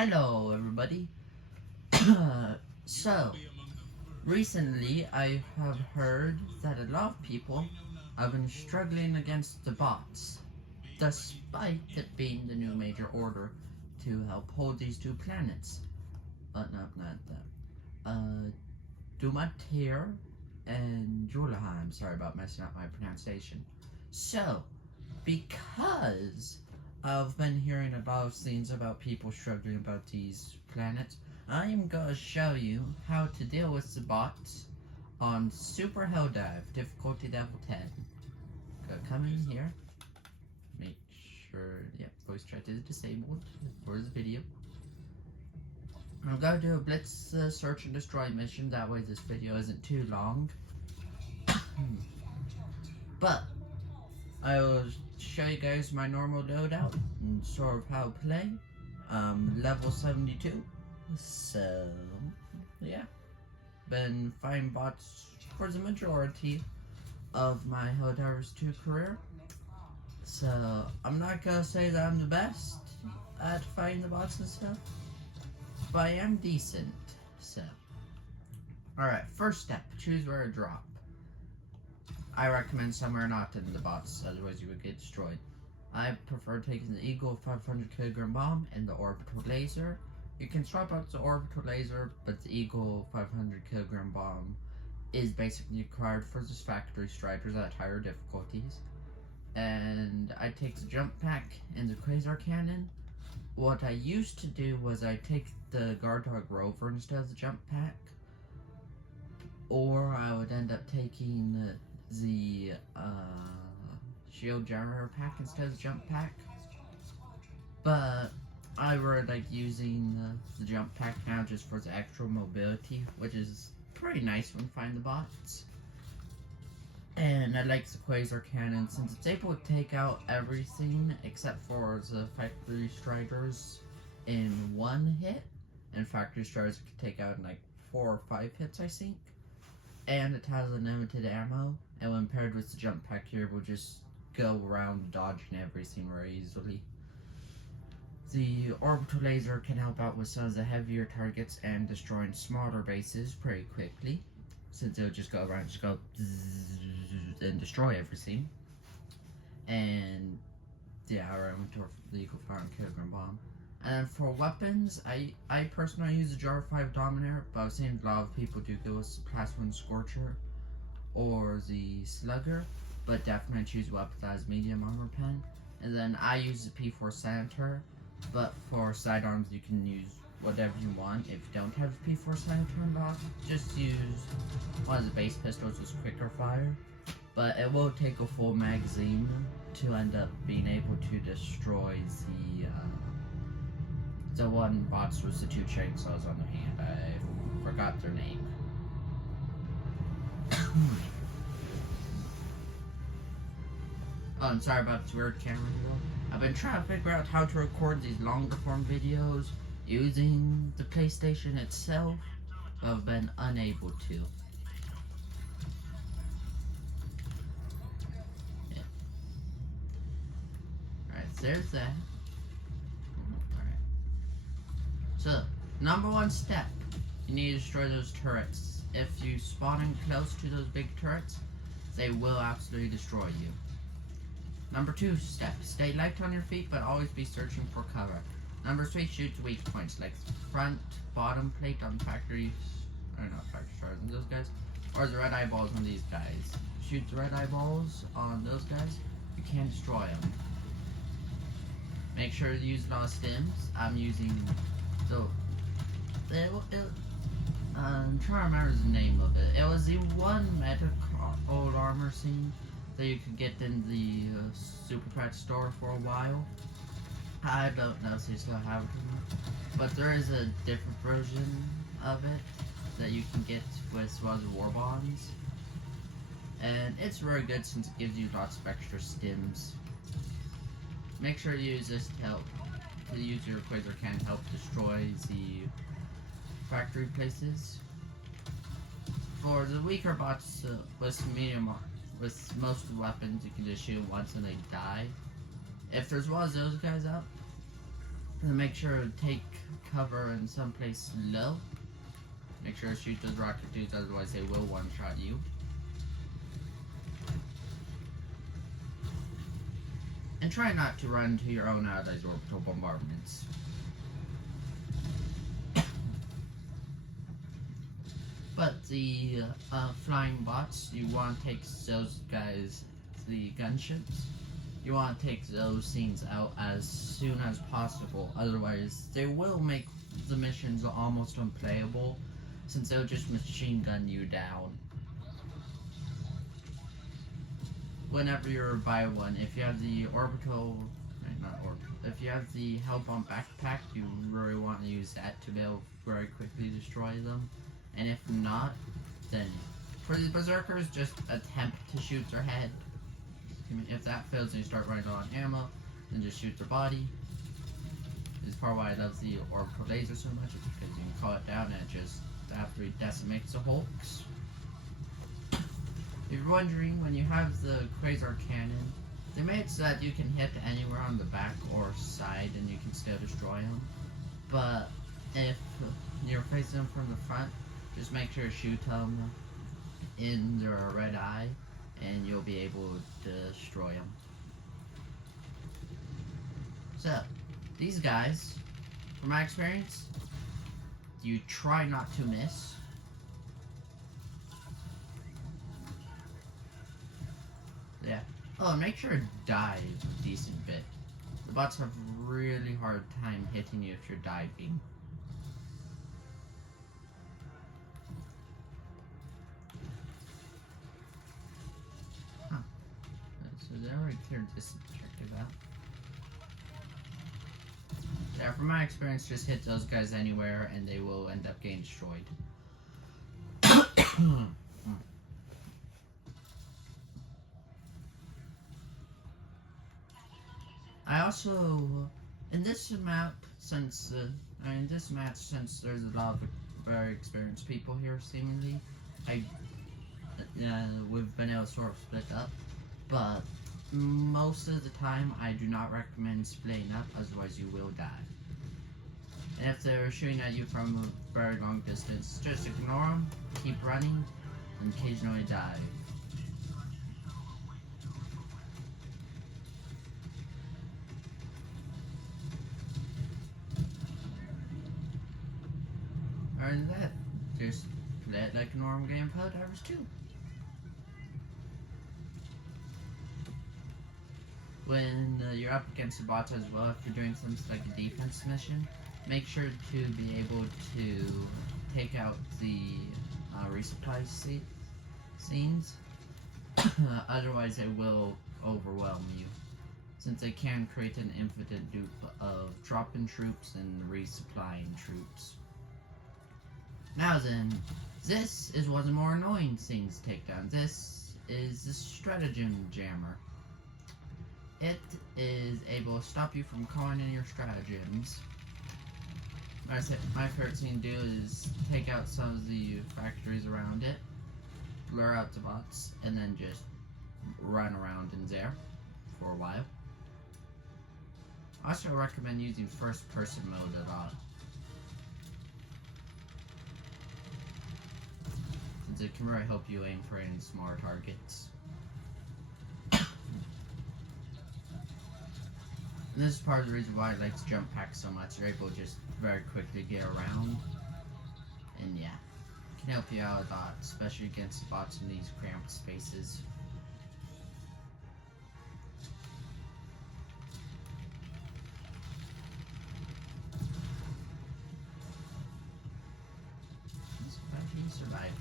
Hello, everybody. So, recently I have heard that a lot of people have been struggling against the bots, despite it being the new major order to help hold these two planets. No, not that. Dumatir and Julaheim. Sorry about messing up my pronunciation. So, because I've been hearing a lot of things about people struggling about these planets, I am going to show you how to deal with the bots on Super Helldive, difficulty level 10. Gonna come in here, make sure, yep, voice chat is disabled for this video. I'm going to do a blitz search and destroy mission, that way this video isn't too long. But I will show you guys my normal loadout and sort of how to play. Level 72. So, yeah. Been fighting bots for the majority of my Helldivers 2 career. So, I'm not gonna say that I'm the best at fighting the bots and stuff, but I am decent. So, alright, first step, choose where to drop. I recommend somewhere not in the bots, otherwise you would get destroyed. I prefer taking the Eagle 500 kilogram bomb and the orbital laser. You can swap out the orbital laser, but the Eagle 500 kilogram bomb is basically required for the factory strikers at higher difficulties. And I take the jump pack and the quasar cannon. What I used to do was I take the guard dog rover instead of the jump pack, or I would end up taking the shield generator pack instead of the jump pack. But I really like using the jump pack now just for the extra mobility, which is pretty nice when find the bots. And I like the quasar cannon since it's able to take out everything except for the factory strikers in one hit. And factory strikers can take out in like 4 or 5 hits, I think. And it has unlimited ammo, and when paired with the jump pack here, we'll just go around dodging everything very easily. The orbital laser can help out with some of the heavier targets and destroying smaller bases pretty quickly, since it'll just go around, just go and destroy everything. And yeah, I went to the Eagle 500 kilogram bomb. And for weapons, I personally use the Jar 5 Dominator, but I've seen a lot of people do go with the Class 1 Scorcher or the Slugger, but definitely choose a weapon that has medium armor pen. And then I use the P4 Senator, but for sidearms you can use whatever you want. If you don't have the P4 Senator unlocked, just use one of the base pistols with quicker fire. But it will take a full magazine to end up being able to destroy the one bots with the 2 chainsaws on their hand. I forgot their name. Oh, I'm sorry about this weird camera angle. I've been trying to figure out how to record these longer form videos using the PlayStation itself, but I've been unable to. Yeah. Alright, so there's that. So, number 1 step, you need to destroy those turrets. If you spawn in close to those big turrets, they will absolutely destroy you. Number 2 step, stay light on your feet, but always be searching for cover. Number 3, shoot the weak points, like front, bottom plate on factories, or not factory stars on those guys, or the red eyeballs on these guys. Shoot the red eyeballs on those guys, you can destroy them. Make sure to use a lot of stims. I'm using I'm trying to remember the name of it. It was the one old armor scene that you could get in the Super Pet store for a while. I don't know if they still have it or not, but there is a different version of it that you can get with one of the war bonds, and it's very good since it gives you lots of extra stims. Make sure to use this to help. To use your quasar can help destroy the factory places. For the weaker bots with most of the weapons, you can just shoot them once and they die. If there's one of those guys up, And make sure to take cover in some place low. Make sure to shoot those rocket dudes, otherwise they will one-shot you. And try not to run to your own allies' orbital bombardments. But the flying bots, you want to take those guys, the gunships, you want to take those scenes out as soon as possible. Otherwise, they will make the missions almost unplayable, since they'll just machine gun you down. Whenever you're by one, if you have the if you have the Hellbomb backpack, you really want to use that to be able to very quickly destroy them. And if not, then for the berserkers, just attempt to shoot their head. If that fails and you start running low on ammo, then just shoot their body. This is part why I love the orbital laser so much, is because you can call it down and it just absolutely decimates the hulks. If you're wondering, when you have the Quasar cannon, they made it so that you can hit anywhere on the back or side and you can still destroy them. But if you're facing them from the front, just make sure to shoot them in their red eye and you'll be able to destroy them. So, these guys, from my experience, you try not to miss. Yeah. Oh, and make sure to dive a decent bit. The bots have a really hard time hitting you if you're diving. Huh. So they already cleared this objective out. Yeah, from my experience, just hit those guys anywhere and they will end up getting destroyed. I also, in this map, since there's a lot of very experienced people here, seemingly, we've been able to sort of split up, but most of the time, I do not recommend splitting up, otherwise you will die. And if they're shooting at you from a very long distance, just ignore them, keep running, and occasionally dive. Other than that, just play it like a normal game of Helldivers 2. When you're up against the bots as well, if you're doing something like a defense mission, make sure to be able to take out the resupply scenes. Otherwise, they will overwhelm you, since they can create an infinite loop of dropping troops and resupplying troops. Now then, this is one of the more annoying things to take down. This is the stratagem jammer. It is able to stop you from calling in your stratagems. My favorite thing to do is take out some of the factories around it, blur out the bots, and then just run around in there for a while. I also recommend using first person mode a lot, since it can really help you aim for any smaller targets. And this is part of the reason why I like to jump pack so much. You're able to just very quickly get around. And yeah, it can help you out a lot, especially against the bots in these cramped spaces. He survived.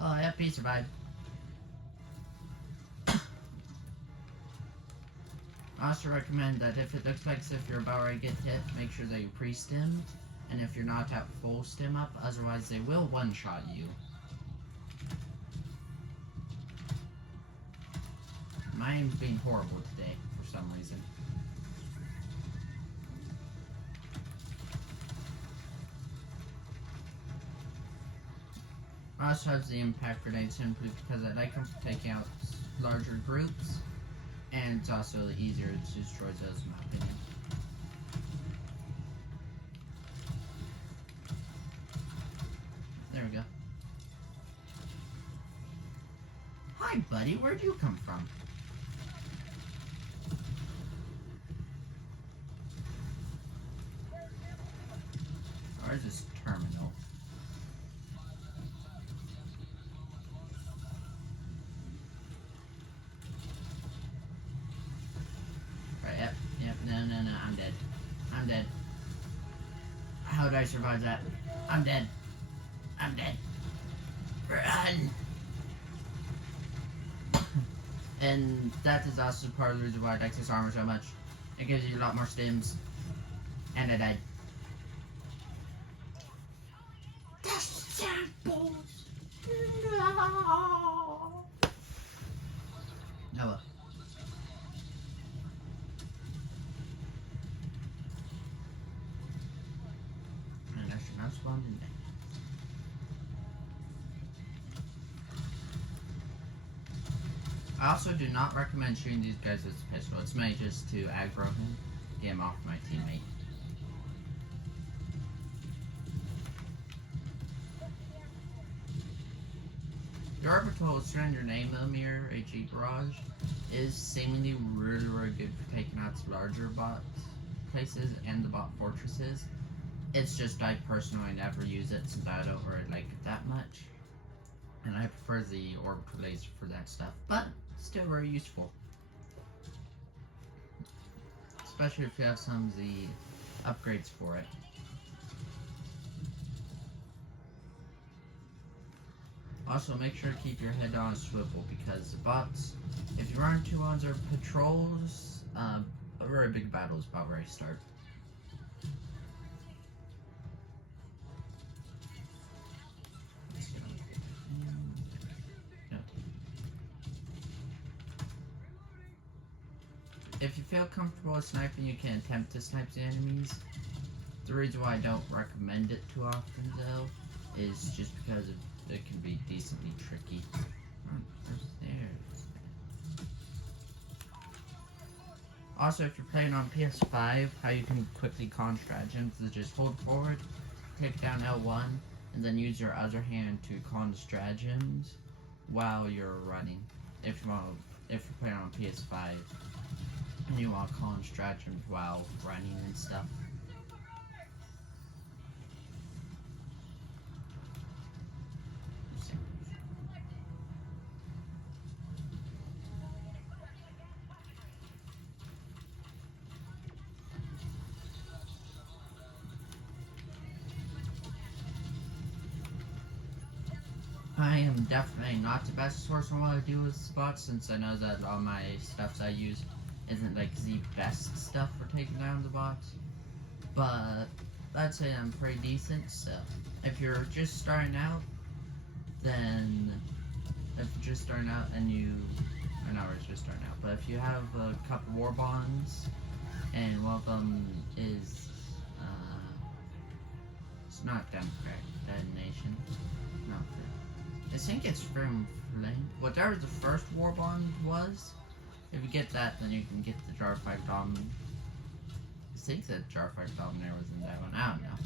Oh, yep, he survived. I also recommend that if it looks like as if you're about ready to get hit, make sure that you pre-stim, and if you're not at full stim up, otherwise they will one-shot you. My aim's being horrible today, for some reason. I also have the impact grenade simply because I like them for taking out larger groups. And it's also easier to destroy those, in my opinion. There we go. Hi, buddy. Where'd you come from? Where's this terminal? Right, yep, no, I'm dead. I'm dead. How did I survive that? I'm dead. I'm dead. Run! And that is also part of the reason why I like this armor so much. It gives you a lot more stims. And I died. The samples! No! Oh well. And I should not spawn in there. I also do not recommend shooting these guys with a pistol. It's made just to aggro him, get him off my teammate. The orbital surrender 8mm HE barrage is seemingly really good for taking out larger bot places and the bot fortresses. It's just I personally never use it since I don't really like it that much. And I prefer the orbital laser for that stuff, but still very useful. Especially if you have some of the upgrades for it. Also, make sure to keep your head on a swivel because the bots, if you run into on their patrols, a very big battle is about ready to start. If you feel comfortable with sniping, you can attempt to snipe the enemies. The reason why I don't recommend it too often, though, is just because it can be decently tricky. Also, if you're playing on PS5, how you can quickly con stratagems is just hold forward, take down L1, and then use your other hand to con stratagems while you're running. If you're playing on PS5 and you want to con stratagems while running and stuff. I am definitely not the best source on what I do with spots, since I know that all my stuffs I use isn't like the best stuff for taking down the bots. But I'd say I'm pretty decent, so if you're just starting out, then if you're just starting out and or not really just starting out, but if you have a couple war bonds and one of them is it's not Democratic detonation, no. I think it's from Flame. Whatever the first war bond was, if you get that, then you can get the Jar 5 Dom. I think that Jar 5 Dominator was in that one. I don't know.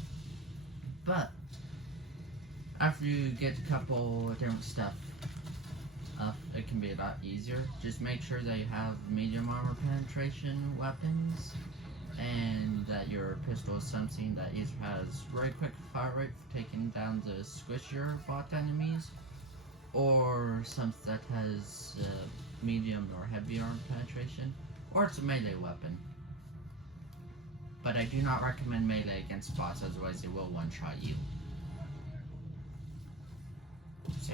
But after you get a couple different stuff up, it can be a lot easier. Just make sure that you have medium armor penetration weapons, and that your pistol is something that either has very quick fire rate for taking down the squishier bot enemies, or something that has medium or heavy armor penetration, or it's a melee weapon. But I do not recommend melee against bots, otherwise they will one-shot you. So,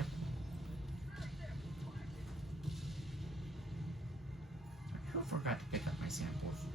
I forgot to pick up my samples.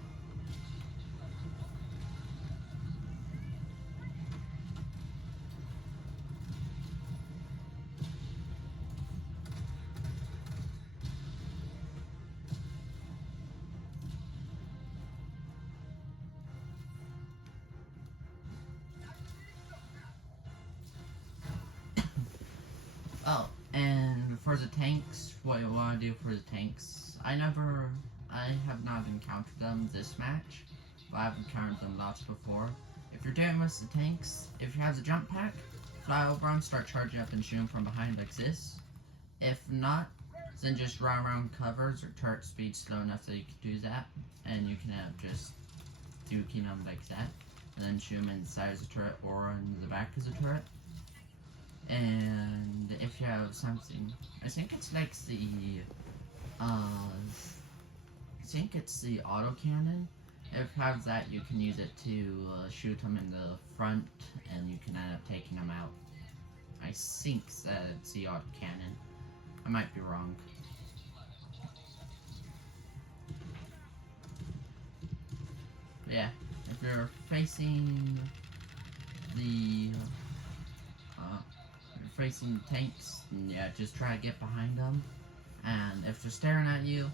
Oh, and for the tanks, what you want to do for the tanks, I I have not encountered them this match, but I've encountered them lots before. If you're doing with the tanks, if you have the jump pack, fly over them, start charging up and shoot them from behind like this. If not, then just run around covers or turret speed slow enough that you can do that, and you can have just duking them like that, and then shoot them inside the turret or in the back of the turret. And if you have something, I think it's like the auto cannon. If you have that, you can use it to shoot them in the front, and you can end up taking them out. I think that it's the auto cannon. I might be wrong. But yeah, if you're facing the tanks, yeah, just try to get behind them. And if they're staring at you,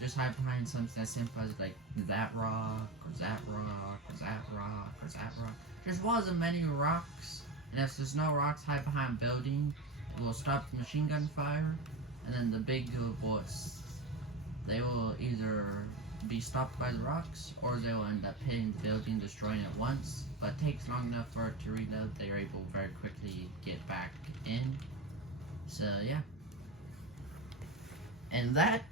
just hide behind something as simple as like that rock, or that rock, or that rock, or that rock. There wasn't many rocks, and if there's no rocks, hide behind a building. It will stop the machine gun fire, and then the big bullets, they will either be stopped by the rocks, or they will end up hitting the building, destroying it once. But it takes long enough for it to reload, they are able very quickly get back in. So yeah. And that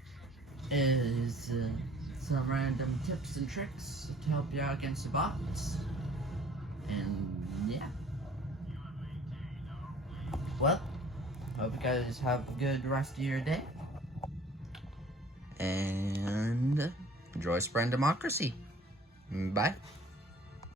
is some random tips and tricks to help you out against the bots. And yeah. Well, hope you guys have a good rest of your day. And enjoy spreading democracy. Bye.